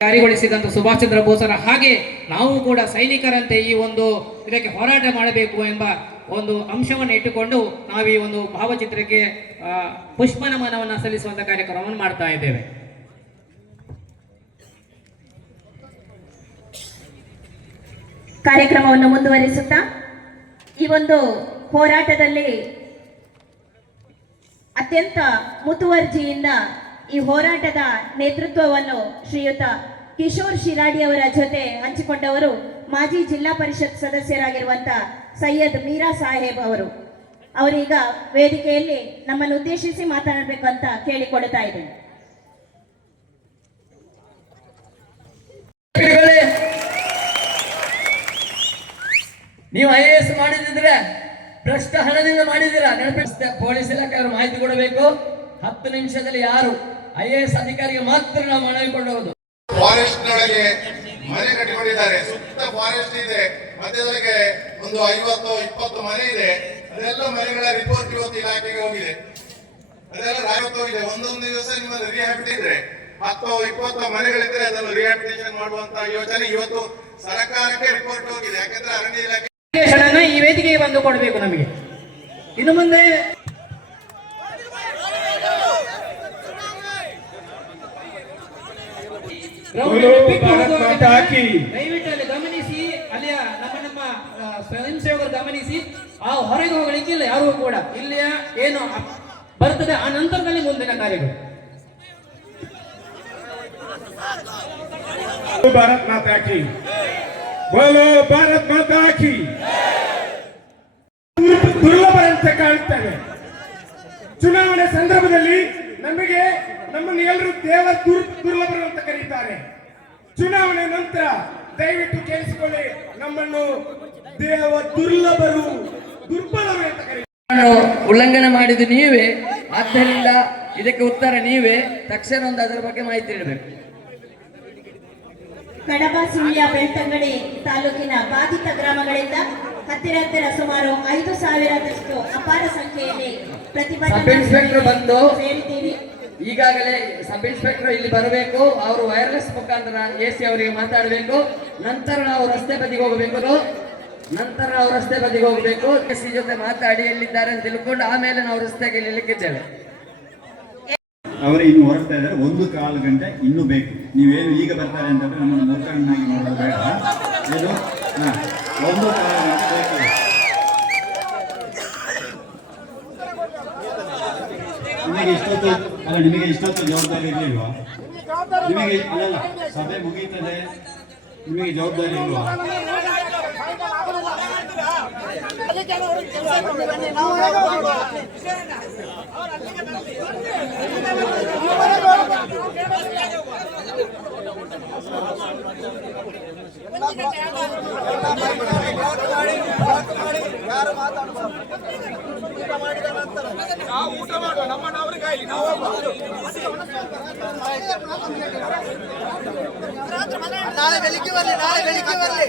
ಜಾರಿಗೊಳಿಸಿದಂತ ಸುಭಾಷ್ ಚಂದ್ರ ಬೋಸರ ಹಾಗೆ ನಾವು ಕೂಡ ಸೈನಿಕರಂತೆ ಈ ಒಂದು ಇದಕ್ಕೆ ಹೋರಾಟ ಮಾಡಬೇಕು ಎಂಬ ಒಂದು ಅಂಶವನ್ನು ಇಟ್ಟುಕೊಂಡು ನಾವು ಈ ಒಂದು ಭಾವಚಿತ್ರಕ್ಕೆ ಪುಷ್ಪ ನಮನವನ್ನು ಸಲ್ಲಿಸುವಂತ ಕಾರ್ಯಕ್ರಮವನ್ನು ಮಾಡ್ತಾ ಇದ್ದೇವೆ. ಕಾರ್ಯಕ್ರಮವನ್ನು ಮುಂದುವರಿಸುತ್ತಾ ಈ ಒಂದು ಹೋರಾಟದಲ್ಲಿ ಅತ್ಯಂತ ಮುತುವರ್ಜಿಯಿಂದ ಈ ಹೋರಾಟದ ನೇತೃತ್ವವನ್ನು ಶ್ರೀಯುತ ಕಿಶೋರ್ ಶಿರಾಡಿ ಅವರ ಜೊತೆ ಹಂಚಿಕೊಂಡವರು ಮಾಜಿ ಜಿಲ್ಲಾ ಪರಿಷತ್ ಸದಸ್ಯರಾಗಿರುವಂತ ಸೈಯದ್ ಮೀರಾ ಸಾಹೇಬ್ ಅವರು. ಅವರೀಗ ವೇದಿಕೆಯಲ್ಲಿ ನಮ್ಮನ್ನು ಉದ್ದೇಶಿಸಿ ಮಾತನಾಡಬೇಕು ಅಂತ ಕೇಳಿಕೊಳ್ತಾ ಇದ್ದೇನೆ. ನೀವು ಐ ಎ ಎಸ್ ಮಾಡಿದ್ರೆ ಭ್ರಷ್ಟ ಹಣದಿಂದ ಮಾಡಿದಿರ ನೆನಪಿಸ್ತೇ, ಪೊಲೀಸ್ ಇಲಾಖೆಯವರು ಮಾಹಿತಿ ಕೊಡಬೇಕು. ಹತ್ತು ನಿಮಿಷದಲ್ಲಿ ಯಾರು ಐ ಎ ಎಸ್ ಅಧಿಕಾರಿಗೆ ಮಾತ್ರ ನಾವು ಮನವಿ ಕೊಡುವುದು ಫಾರೆಸ್ಟ್ ನೊಳಗೆ ಮನೆ ಕಟ್ಟಿಕೊಂಡಿದ್ದಾರೆ. ಸುತ್ತ ಫಾರೆಸ್ಟ್ ಇದೆ. ಮಧ್ಯದೊಳಗೆ ಒಂದು ಐವತ್ತು ಇಪ್ಪತ್ತು ಮನೆ ಇದೆ. ಅದೆಲ್ಲ ಮನೆಗಳ ರಿಪೋರ್ಟ್ ಇವತ್ತು ಇಲಾಖೆಗೆ ಹೋಗಿದೆ. ಅದೆಲ್ಲ ರಾಯತ್ತು ಹೋಗಿದೆ. ಒಂದೊಂದು ದಿವಸ ನಿಮ್ಮಲ್ಲಿ ರಿಹ್ಯಾಬಿಟ್ ಇದ್ರೆ ಹತ್ತು ಇಪ್ಪತ್ತು ಮನೆಗಳಿದ್ರೆ ಅದನ್ನು ರಿಹ್ಯಾಬಿಟೇಷನ್ ಮಾಡುವಂತ ಯೋಜನೆ ಇವತ್ತು ಸರ್ಕಾರಕ್ಕೆ ರಿಪೋರ್ಟ್ ಹೋಗಿದೆ. ಯಾಕಂದ್ರೆ ಅರಣ್ಯ ಇಲಾಖೆ ಈ ವೇದಿಕೆಗೆ ಬಂದು ಕೊಡಬೇಕು ನಮಗೆ. ಇನ್ನು ಮುಂದೆ ದಯವಿಟ್ಟು ಗಮನಿಸಿ ಅಲ್ಲಿಯ ನಮ್ಮ ನಮ್ಮ ಸ್ವಯಂ ಸೇವಕರು ಗಮನಿಸಿ ಆ ಹೊರಗೆ ಹೋಗಲಿಕ್ಕಿಲ್ಲ ಯಾರು ಕೂಡ. ಇಲ್ಲಿಯ ಏನು ಬರ್ತದೆ ಆ ನಂತರದಲ್ಲಿ ಮುಂದಿನ ಕಾರ್ಯಗಳು. ಭಾರತ್ ಮಾತಾಕಿ ಬೋಲೋ ಭಾರತ್ ಮಾತಾ ಕಿ. ದುರ್ಲಭರಂತೆ ಕಾಣುತ್ತೇವೆ ಚುನಾವಣೆ ಸಂದರ್ಭದಲ್ಲಿ ನಮಗೆ ನಮ್ಮನ್ನು ಎಲ್ಲರೂ ದೇವ ದುರ್ ದುರ್ಲಭರು ಅಂತ ಕರೀತಾರೆ. ಚುನಾವಣೆ ನಂತರ ದಯವಿಟ್ಟು ಕೇಳಿಸಿಕೊಳ್ಳಿ ನಮ್ಮನ್ನು ದೇವ ದುರ್ಲಭರು ದುರ್ಬಲರು ಅಂತ ಕರೀತಾರೆ. ಉಲ್ಲಂಘನೆ ಮಾಡಿದ್ದು ನೀವೇ ಆದ್ದರಿಂದ ಇದಕ್ಕೆ ಉತ್ತರ ನೀವೇ ತಕ್ಷಣ ಒಂದು ಅದರ ಬಗ್ಗೆ ಮಾಹಿತಿ ನೀಡಬೇಕು. ಕಡಬ ಸುಳ್ಯ ಬೆಳ್ತಂಗಡಿ ತಾಲೂಕಿನ ಬಾಧಿತ ಗ್ರಾಮಗಳಿಂದ ಹತ್ತಿರ ಹತ್ತಿರ ಸುಮಾರು ಐದು ಸಾವಿರದಷ್ಟು ಅಪಾರ ಸಂಖ್ಯೆಯಲ್ಲಿ ಪ್ರತಿಭಟನೆ ಬಂದು ಸೇರಿದ್ದೀವಿ. ಈಗಾಗಲೇ ಸಬ್ ಇನ್ಸ್ಪೆಕ್ಟರ್ ಇಲ್ಲಿ ಬರಬೇಕು ಅವರು ವೈರ್ಲೆಸ್ ಮುಖಾಂತರ ಎ ಸಿ ಅವರಿಗೆ ಮಾತಾಡಬೇಕು ನಂತರ ನಾವು ರಸ್ತೆ ಬದಿಗೆ ಹೋಗಬೇಕು ನಂತರ ನಾವು ರಸ್ತೆ ಬದಿಗೆ ಹೋಗಬೇಕು. ಸಿ ಜೊತೆ ಮಾತಾಡಿ ಎಲ್ಲಿದ್ದಾರೆ ಅಂತ ತಿಳ್ಕೊಂಡು ಆಮೇಲೆ ನಾವು ರಸ್ತೆಗೆ ಇಳಿಲಿಕ್ಕಿದ್ದೇವೆ ಅವರು ಇನ್ನು ಹೊರಡ್ತಾ ಇದ್ದಾರೆ. ಒಂದು ಕಾಲು ಗಂಟೆ ಇನ್ನೂ ಬೇಕು. ನೀವೇನು ಈಗ ಬರ್ತಾರೆ ಅಂತಂದ್ರೆ ನಮ್ಮನ್ನು ಮೂರ್ಖರನ್ನಾಗಿ ಮಾಡೋದು ಬೇಡ. ಹಾ, ಒಂದು ಕಾಲು ಗಂಟೆ ಬೇಕು. ಇಷ್ಟೊತ್ತು ಅಲ್ಲ ನಿಮಗೆ ಇಷ್ಟೊತ್ತು ಜವಾಬ್ದಾರಿ ಇರಲಿಲ್ವಾ? ನಿಮಗೆ ಅಲ್ಲಲ್ಲ ಸಭೆ ಮುಗೀತದೆ. ನಿಮಗೆ ಜವಾಬ್ದಾರಿ ಇಲ್ವಾ? ನಾಳೆ ಬೆಳಿಗ್ಗೆ ಬರಲಿ ನಾಳೆ ಬೆಳಿಗ್ಗೆ ಬರಲಿ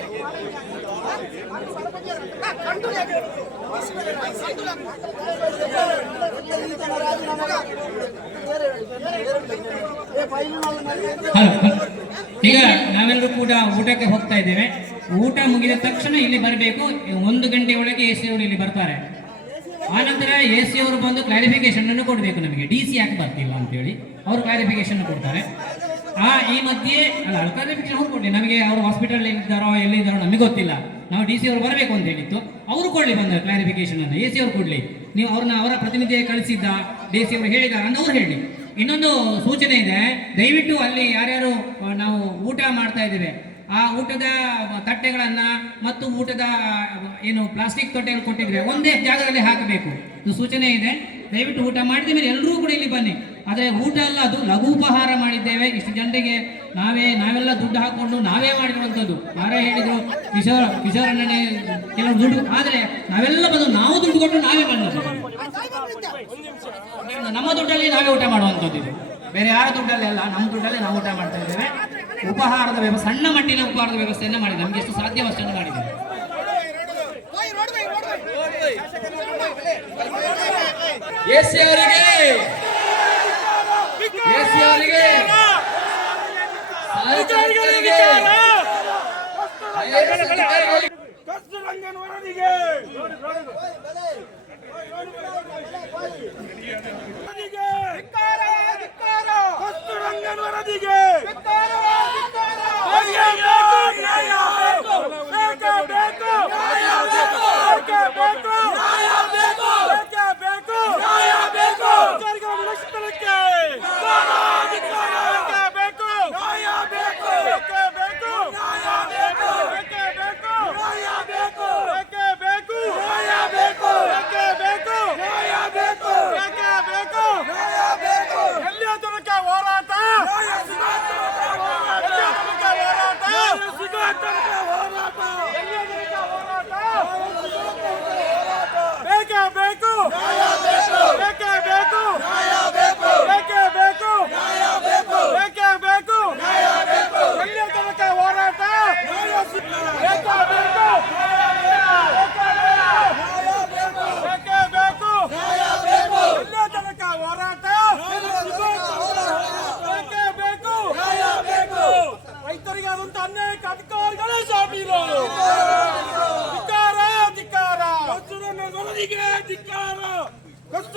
ಈಗ ನಾವೆಲ್ಲರೂ ಕೂಡ ಊಟಕ್ಕೆ ಹೋಗ್ತಾ ಇದ್ದೇವೆ. ಊಟ ಮುಗಿದ ತಕ್ಷಣ ಇಲ್ಲಿ ಬರಬೇಕು. ಒಂದು ಗಂಟೆ ಒಳಗೆ ಎ ಸಿ ಅವರು ಇಲ್ಲಿ ಬರ್ತಾರೆ. ಆನಂತರ ಎ ಸಿ ಅವರು ಬಂದು ಕ್ಲಾರಿಫಿಕೇಶನ್ ಅನ್ನು ಕೊಡಬೇಕು ನಮಗೆ. ಡಿ ಸಿ ಯಾಕೆ ಬರ್ತಿಲ್ಲ ಅಂತೇಳಿ ಅವರು ಕ್ಲಾರಿಫಿಕೇಶನ್ ಕೊಡ್ತಾರೆ. ಆ, ಈ ಮಧ್ಯೆ ಅಲ್ಲ ಕ್ಲಾರಿಫಿಕೇಶನ್ ಹೋಗ್ಕೊಡಿ ಕೊಡಿ ನಮಗೆ ಅವರು ಹಾಸ್ಪಿಟಲ್ ಎಲ್ಲಿದ್ದಾರೋ ಎಲ್ಲಿದ್ದಾರೋ ನಮಗೆ ಗೊತ್ತಿಲ್ಲ. ನಾವು ಡಿ ಅವರು ಬರಬೇಕು ಅಂತ ಹೇಳಿತ್ತು. ಅವರು ಕೊಡಲಿ ಬಂದ ಕ್ಲಾರಿಫಿಕೇಶನ್ ಅನ್ನು. ಎ ಸಿ ಅವರು ಕೊಡ್ಲಿ. ನೀವು ಅವ್ರನ್ನ, ಅವರ ಪ್ರತಿನಿಧಿ ಕಳಿಸಿದ್ದ ಡಿ ಸಿ ಅವರು ಹೇಳಿದಾರ ಅಂತ ಅವ್ರು ಹೇಳಿ. ಇನ್ನೊಂದು ಸೂಚನೆ ಇದೆ. ದಯವಿಟ್ಟು ಅಲ್ಲಿ ಯಾರ್ಯಾರು ನಾವು ಊಟ ಮಾಡ್ತಾ ಇದ್ದೇವೆ. ಆ ಊಟದ ತಟ್ಟೆಗಳನ್ನ ಮತ್ತು ಊಟದ ಏನು ಪ್ಲಾಸ್ಟಿಕ್ ತೊಟ್ಟೆಗಳು ಕೊಟ್ಟಿದ್ರೆ ಒಂದೇ ಜಾಗದಲ್ಲಿ ಹಾಕಬೇಕು. ಇದು ಸೂಚನೆ ಇದೆ. ದಯವಿಟ್ಟು ಊಟ ಮಾಡಿದ ಮೇಲೆ ಎಲ್ಲರೂ ಕೂಡ ಇಲ್ಲಿ ಬನ್ನಿ. ಆದರೆ ಊಟ ಅಲ್ಲ, ಅದು ಲಘು ಉಪಹಾರ ಮಾಡಿದ್ದೇವೆ. ಇಷ್ಟು ಜನರಿಗೆ ನಾವೇ, ನಾವೆಲ್ಲ ದುಡ್ಡು ಹಾಕೊಂಡು ನಾವೇ ಮಾಡಿರುವಂಥದ್ದು. ಯಾರೇ ಹೇಳಿದ್ರು, ಕಿಶೋರ್ ಕಿಶೋರ್ ಅಣ್ಣನೇ ಕೆಲವು ದುಡ್ಡು, ಆದರೆ ನಾವೆಲ್ಲ ಬಂದು ನಾವು ದುಡ್ಡು ಕೊಟ್ಟು ನಾವೇ ಬಂದದ್ದು ನಮ್ಮ ದುಡ್ಡಲ್ಲಿ ನಾವೇ ಊಟ ಮಾಡುವಂಥದ್ದು ಇದು. ಬೇರೆ ಯಾರ ದುಡ್ಡಲ್ಲಿ ಅಲ್ಲ ನಮ್ಮ ದುಡ್ಡಲ್ಲೇ ನಾವು ಊಟ ಮಾಡ್ತಾ ಇದ್ದೇವೆ. ಉಪಹಾರದ ವ್ಯವಸ್ಥೆ ಸಣ್ಣ ಮಟ್ಟಿನ ಉಪಹಾರದ ವ್ಯವಸ್ಥೆಯನ್ನು ಮಾಡಿದೆ ನಮಗೆ ಎಷ್ಟು ಸಾಧ್ಯವಷ್ಟನ್ನು ಮಾಡಿದ್ದೇವೆ. ನೋಡಿ ನೋಡಿ. ಧಿಕ್ಕಾರ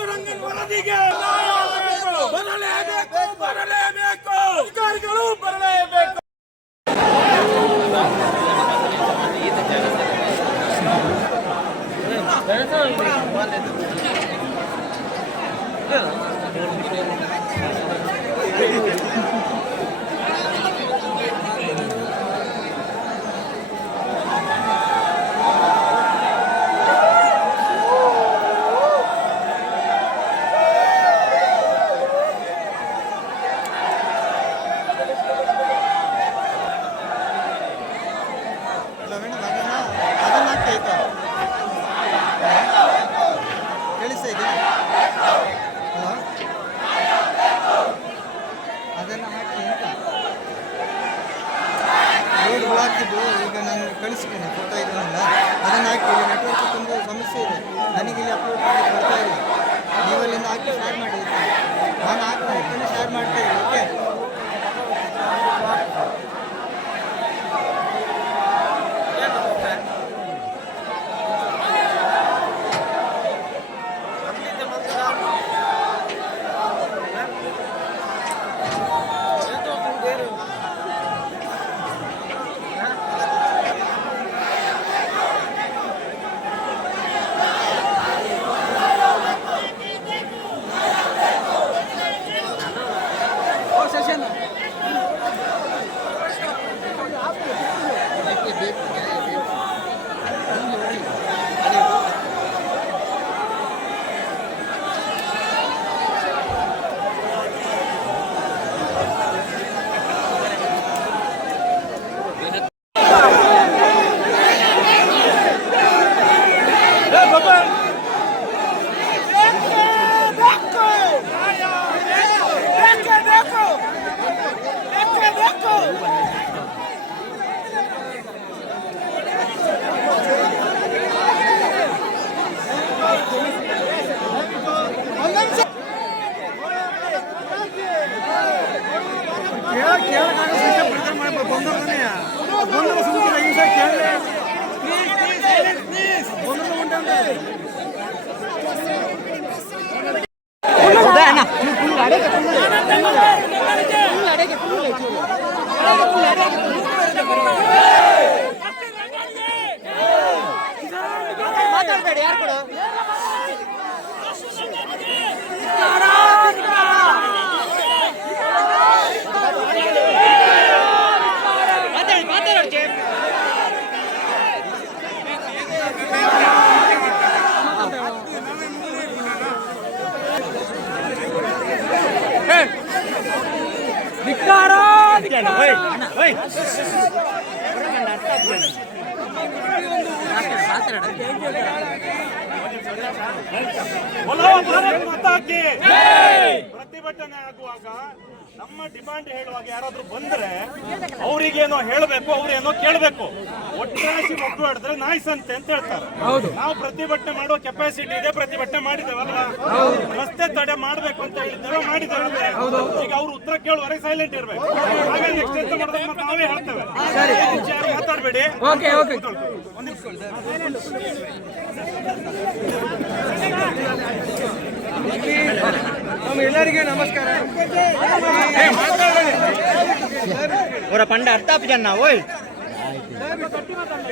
ತುರಂಗನ್ ವರದಿಗೆ ಬರಲೇಬೇಕು ಬರಲೇಬೇಕು ಅಧಿಕಾರಿಗಳು ಬರಲೇಬೇಕು Yeah. ನನಗಿಲ್ಲಿ ಅಪ್ಲೋಡ್ ಮಾಡಿ ಬರ್ತಾ ಇಲ್ಲ. ನೀವು ಅಲ್ಲಿಂದ ಹಾಕಿ ಶೇರ್ ಮಾಡಿ ನಾನು ಹಾಕಿ ಶೇರ್ ಮಾಡ್ತಾ ಇಲ್ಲ ಓಕೆ ಮಾತಾಡಬೇಡಿ ಯಾರು ಕೂಡ? ಧಿಕ್ಕಾರ ಧಿಕ್ಕಾರ. ಪ್ರತಿಭಟನೆ ಆಗುವಾಗ ನಮ್ಮ ಡಿಮಾಂಡ್ ಹೇಳುವಾಗ ಯಾರಾದ್ರೂ ಬಂದ್ರೆ ಅವ್ರಿಗೇನೋ ಹೇಳ್ಬೇಕು ಅವ್ರೇನೋ ಕೇಳಬೇಕು. ಒಟ್ಟಾಸಿ ಮಕ್ಕಳು ಹಿಡಿದ್ರೆ ನಾಯಿ ಸಂತೆ ಅಂತ ಹೇಳ್ತಾರೆ. ನಾವು ಪ್ರತಿಭಟನೆ ಮಾಡುವ ಕೆಪಾಸಿಟಿ ಇದೆ ಪ್ರತಿಭಟನೆ ಮಾಡಿದ್ದೇವಲ್ಲ ರಸ್ತೆ ತಡೆ ಮಾಡ್ಬೇಕು ಅಂತ ಹೇಳಿದ್ರೆ ಮಾಡಿದ್ದೇವೆ ಈಗ ಅವ್ರು ಕೇಳುವವರೆಗೆ ಸೈಲೆಂಟ್ ಇರಬೇಕು. ಹಾಗಾಗಿ ನೆಕ್ಸ್ಟ್ ಎಂತ ಮಾಡೋದಕ್ಕೆ ಮತ್ತೆ ನಾವೇ ಹೇಳ್ತೇವೆ. ಮುಂಚೆ ಯಾರು ಮಾತಾಡ್ಬೇಡಿ. ಒಂದ್ ನಿಮಿಷ. ಎಲ್ಲರಿಗೆ ನಮಸ್ಕಾರ. ಅವರ ಪಂಡ ಅರ್ಥ ಜನ ಓಯ್.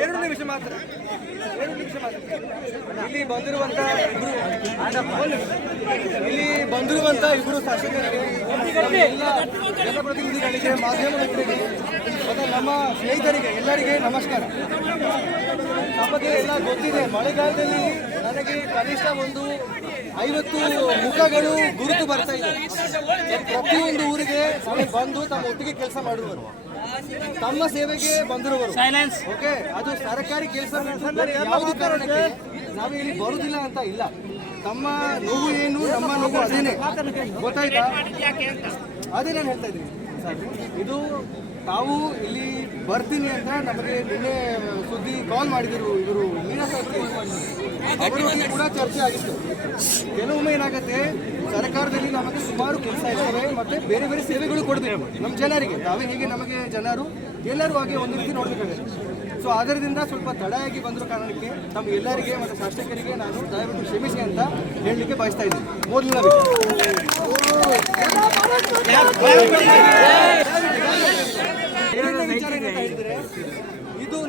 ಎರಡು ನಿಮಿಷ ಮಾತ್ರ. ಎರಡು ನಿಮಿಷ ಮಾತ್ರ. ಇಲ್ಲಿ ಬಂದಿರುವಂತ ಇಬ್ರು ಇಲ್ಲಿ ಬಂದಿರುವಂತ ಇಬ್ಬರು ಶಾಸಕರಿಗೆ ಜನಪ್ರತಿನಿಧಿಗಳಿಗೆ, ಮಾಧ್ಯಮ ಮತ್ತು ನಮ್ಮ ಸ್ನೇಹಿತರಿಗೆ ಎಲ್ಲರಿಗೆ ನಮಸ್ಕಾರ. ನಮಗೆ ಎಲ್ಲ ಗೊತ್ತಿದೆ, ಮಳೆಗಾಲದಲ್ಲಿ ನನಗೆ ಕನಿಷ್ಠ ಒಂದು ಐವತ್ತು ಮುಖಗಳು ಗುರುತು ಬರ್ತಾ ಇದೆ. ಪ್ರತಿಯೊಂದು ಊರಿಗೆ ಬಂದು ತಮ್ಮ ಒಟ್ಟಿಗೆ ಕೆಲಸ ಮಾಡುವರು. ತಮ್ಮ ಸೇವೆಗೆ ಬಂದಿರುವರು. ಓಕೆ ಅದು ಸರ್ಕಾರಿ ಕೆಲಸ ಯಾವುದೇ ಕಾರಣಕ್ಕೆ ನಾವು ಇಲ್ಲಿ ಬರುವುದಿಲ್ಲ ಅಂತ ಇಲ್ಲ. ತಮ್ಮ ನೋವು ಏನು ನಮ್ಮ ನೋವು ಅದೇನೆ. ಗೊತ್ತಾಯ್ತಾ? ಅದೇ ನಾನು ಹೇಳ್ತಾ ಇದ್ದೀನಿ. ಸರ್ ಇದು ತಾವು ಇಲ್ಲಿ ಬರ್ತೀನಿ ಅಂತ ನಮಗೆ ನಿನ್ನೆ ಸುದ್ದಿ ಕಾಲ್ ಮಾಡಿದರು ಇವರು. ಮೀನಾ ಮಾಡಿದ್ರು ಅವರೊಂದಿಗೆ ಕೂಡ ಚರ್ಚೆ ಆಗಿತ್ತು. ಕೆಲವೊಮ್ಮೆ ಏನಾಗುತ್ತೆ ಸರ್ಕಾರದಲ್ಲಿ ನಮಗೆ ಸುಮಾರು ಕೆಲಸ ಇರ್ತವೆ ಮತ್ತೆ ಬೇರೆ ಬೇರೆ ಸೇವೆಗಳು ಕೊಡಬೇಕು ನಮ್ಮ ಜನರಿಗೆ. ತಾವೇ ಹೇಗೆ ನಮಗೆ ಜನರು ಎಲ್ಲರೂ ಹಾಗೆ ಒಂದು ರೀತಿ ನೋಡಬೇಕಾಗುತ್ತೆ. ಸೊ ಅದರಿಂದ ಸ್ವಲ್ಪ ತಡೆಯಾಗಿ ಬಂದಿರೋ ಕಾರಣಕ್ಕೆ ನಮ್ಮ ಎಲ್ಲರಿಗೆ ಮತ್ತು ಶಾಸಕರಿಗೆ ನಾನು ದಯವಿಟ್ಟು ಕ್ಷಮಿಸಿ ಅಂತ ಹೇಳಲಿಕ್ಕೆ ಬಯಸ್ತಾ ಇದ್ದೀನಿ. ಮೊದಲನೇ ವಿಚಾರ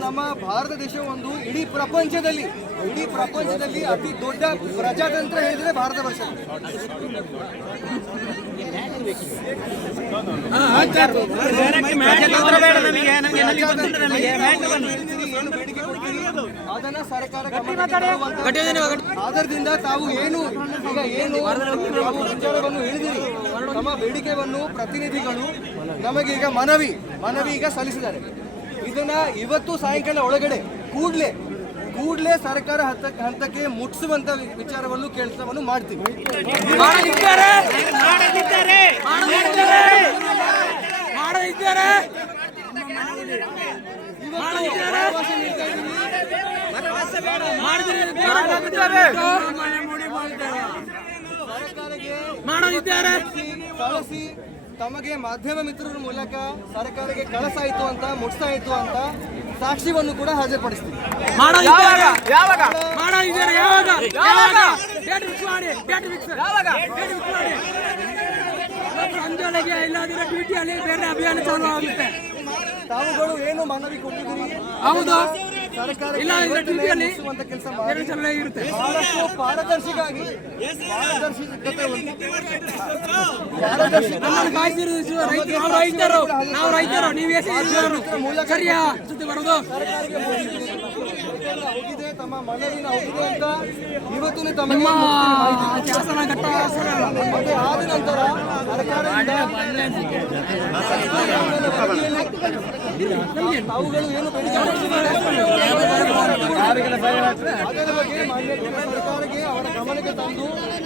ನಮ್ಮ ಭಾರತ ದೇಶ ಒಂದು ಇಡೀ ಪ್ರಪಂಚದಲ್ಲಿ ಇಡೀ ಪ್ರಪಂಚದಲ್ಲಿ ಅತಿ ದೊಡ್ಡ ಪ್ರಜಾತಂತ್ರ ಹೇಳಿದ್ರೆ ಭಾರತ ವರ್ಷ ಏನು ಬೇಡಿಕೆ ಕೊಡ್ತೀರಿ ಅದನ್ನ ಸರ್ಕಾರ ಆಧಾರದಿಂದ ತಾವು ಏನು ಈಗ ಏನು ತಾವು ವಿಚಾರವನ್ನು ಹೇಳಿದಿರಿ ನಮ್ಮ ಬೇಡಿಕೆಯನ್ನು ಪ್ರತಿನಿಧಿಗಳು ನಮಗೆ ಈಗ ಮನವಿ ಮನವಿ ಈಗ ಸಲ್ಲಿಸಿದ್ದಾರೆ. ಇದನ್ನ ಇವತ್ತು ಸಾಯಂಕಾಲ ಒಳಗಡೆ ಕೂಡ್ಲೆ ಕೂಡಲೇ ಸರ್ಕಾರ ಹಂತ ಹಂತಕ್ಕೆ ಮುಟ್ಟಿಸುವಂತ ವಿಚಾರವನ್ನು ಕೆಲಸವನ್ನು ಮಾಡ್ತೀವಿ. ಸರ್ಕಾರಕ್ಕೆ ಕಳಿಸಿ ತಮಗೆ ಮಾಧ್ಯಮ ಮಿತ್ರರ ಮೂಲಕ ಸರ್ಕಾರಕ್ಕೆ ಕಳಸಾಯಿತು ಅಂತ ಮುಟ್ಸಾಯಿತು ಅಂತ ಸಾಕ್ಷಿವನ್ನು ಕೂಡ ಹಾಜರುಪಡಿಸ್ತೀವಿ. ಇಲ್ಲದಿರೋ ಡ್ಯೂಟಿಯಲ್ಲಿ ಬೇರೆ ಅಭಿಯಾನ ಚಾಲು ಆಗುತ್ತೆ. ತಾವುಗಳು ಏನು ಮನವಿ ಕೊಟ್ಟಿದ್ದೀರಿ? ಹೌದು. ಇಲ್ಲ, ಡ್ಯೂಟಿಯಲ್ಲಿ ಕೆಲಸ ಬಹಳಷ್ಟು ಪಾರದರ್ಶಿಗಾಗಿ ನಮ್ಮನ್ನು ರೈತರು ನಾವು ರೈತರು ನಾವು ರೈತರು ನೀವು ಎಷ್ಟು ಸರಿಯಾ? ಸುದ್ದಿ ಬರೋದು? ಸರ್ಕಾರಕ್ಕೆ ಅವರ ಗಮನಕ್ಕೆ ತಂದು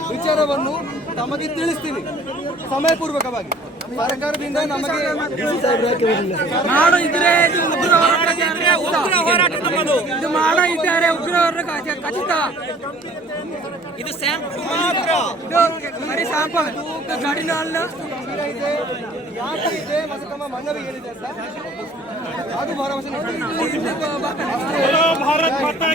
ವಿಚಾರವನ್ನು ತಮಗೆ ತಿಳಿಸ್ತೀವಿ. ಸಮಯಪೂರ್ವಕವಾಗಿ. ಸರ್ಕಾರದಿಂದ ನಮಗೆ ನಾಡು ಇದ್ರೆ ಉಗ್ರ ಹೋರಾಟ ನಮ್ಮದು ಇದು ಮಾಡ ಇದ್ದಾರೆ ಉಗ್ರವರ ಖಚಿತ. ಇದು ಸ್ಯಾಂಪಲ್ ಅದು ಭರವಸೆ ಭಾರತ್ ಮಾತಾ